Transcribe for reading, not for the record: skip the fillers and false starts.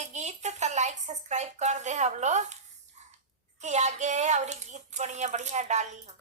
लगे गीत तो लाइक सब्सक्राइब कर दे हम लोग कि आगे और गीत बढ़िया बढ़िया डाली हम।